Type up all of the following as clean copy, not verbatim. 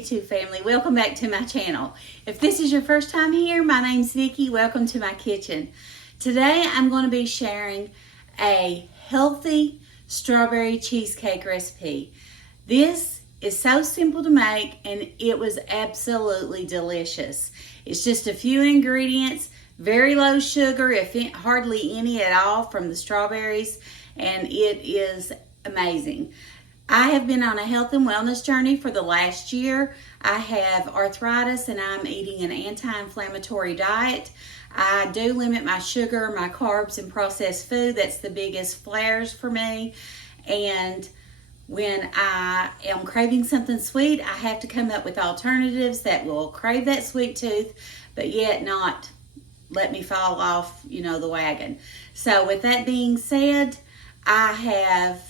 YouTube family, welcome back to my channel. If this is your first time here, my name's Vicki. Welcome to my kitchen. Today I'm going to be sharing a healthy strawberry cheesecake recipe. This is so simple to make and it was absolutely delicious. It's just a few ingredients, very low sugar, hardly any at all from the strawberries, and it is amazing. I have been on a health and wellness journey for the last year. I have arthritis and I'm eating an anti-inflammatory diet. I do limit my sugar, my carbs, and processed food. That's the biggest flares for me. And when I am craving something sweet, I have to come up with alternatives that will crave that sweet tooth, but yet not let me fall off, the wagon. So with that being said, I have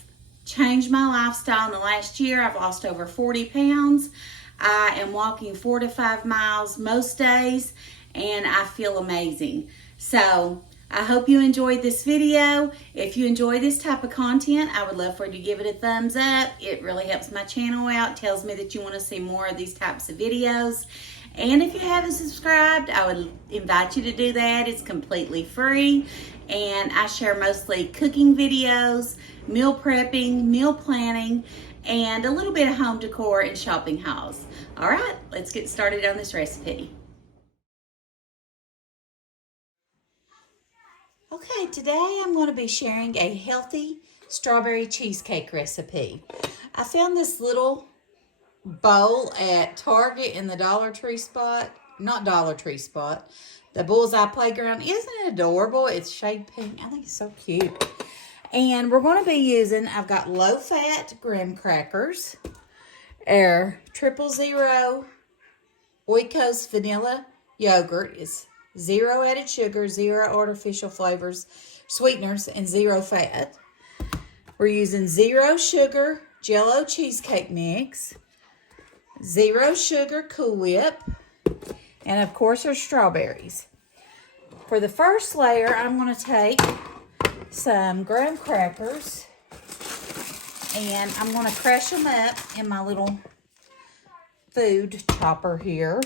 changed my lifestyle in the last year. I've lost over 40 pounds. I am walking 4 to 5 miles most days and I feel amazing. So I hope you enjoyed this video. If you enjoy this type of content, I would love for you to give it a thumbs up. It really helps my channel out. It tells me that you want to see more of these types of videos. And if you haven't subscribed, I would invite you to do that. It's completely free. And I share mostly cooking videos, meal prepping, meal planning, and a little bit of home decor and shopping hauls. All right, let's get started on this recipe. Okay, today I'm going to be sharing a healthy strawberry cheesecake recipe. I found this little bowl at Target in the the Bullseye Playground. Isn't it adorable? It's shade pink. I think it's so cute. And we're going to be using, I've got low-fat graham crackers, our 000 OIKOS vanilla yogurt. It's 0 added sugar, 0 artificial flavors, sweeteners, and 0 fat. We're using 0 sugar JELLO cheesecake mix, 0 sugar Cool Whip, and of course our strawberries. For the first layer, I'm going to take some graham crackers and I'm going to crush them up in my little food chopper here.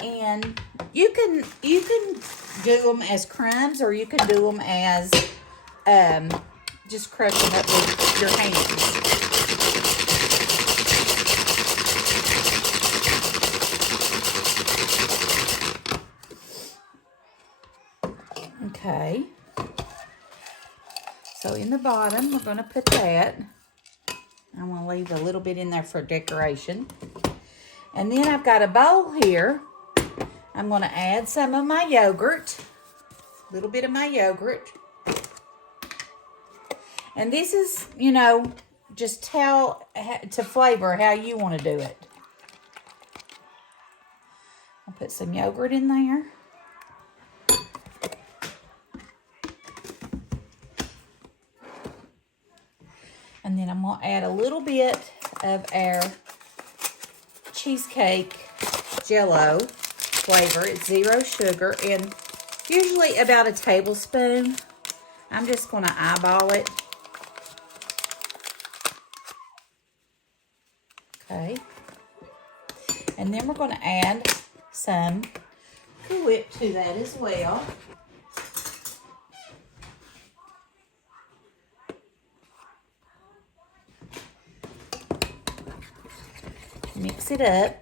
And you can do them as crumbs or you can do them as just crush them up with your hands. Okay, so in the bottom, we're going to put that. I'm going to leave a little bit in there for decoration. And then I've got a bowl here. I'm going to add some of my yogurt, a little bit of my yogurt. And this is, just to flavor how you want to do it. I'll put some yogurt in there. And then I'm going to add a little bit of our cheesecake JELLO flavor. It's 0 sugar and usually about a tablespoon. I'm just going to eyeball it. Okay. And then we're going to add some Cool Whip to that as well. Mix it up.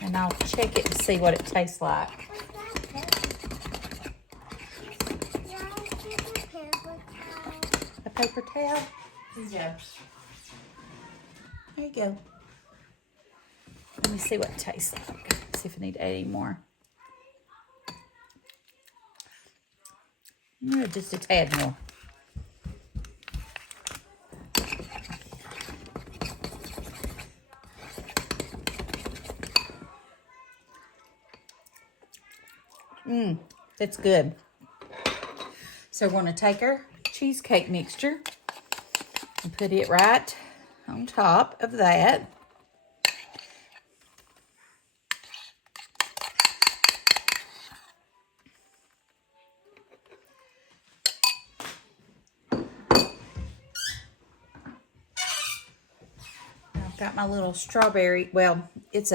And I'll check it to see what it tastes like. A paper towel? Yeah. There you go. Let me see what it tastes like. See if I need to add any more. Just a tad more. That's good. So we're going to take our cheesecake mixture and put it right on top of that. got my little strawberry. Well, it's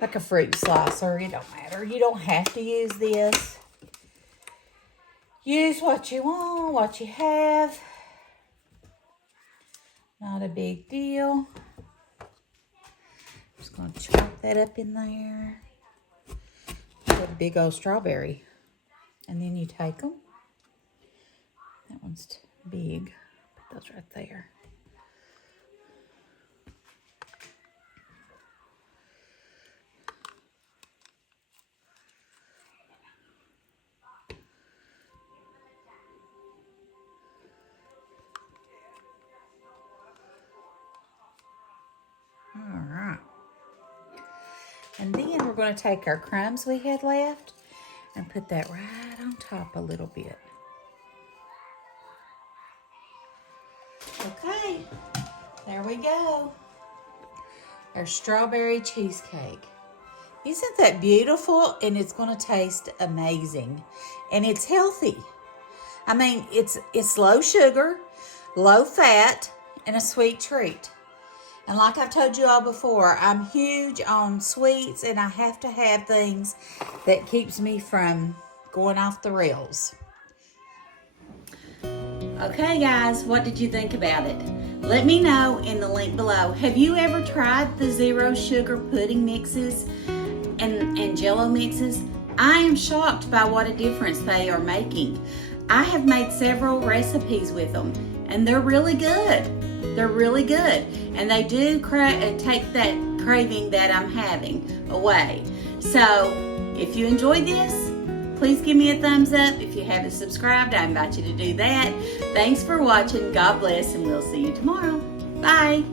like a fruit slicer. It don't matter. You don't have to use this. Use what you want, what you have. Not a big deal. Just going to chop that up in there. Put a big old strawberry. And then you take them. That one's big. Put those right there. All right. And then we're going to take our crumbs we had left and put that right on top a little bit. Okay, there we go. Our strawberry cheesecake. Isn't that beautiful? And it's going to taste amazing. And it's healthy. I mean, it's low sugar, low fat, and a sweet treat. And like I've told you all before, I'm huge on sweets, and I have to have things that keeps me from going off the rails. Okay, guys, what did you think about it? Let me know in the link below. Have you ever tried the zero sugar pudding mixes and JELLO mixes? I am shocked by what a difference they are making. I have made several recipes with them, and they're really good. They're really good, and they do take that craving that I'm having away. So if you enjoyed this, please give me a thumbs up. If you haven't subscribed, I invite you to do that. Thanks for watching. God bless, and we'll see you tomorrow. Bye.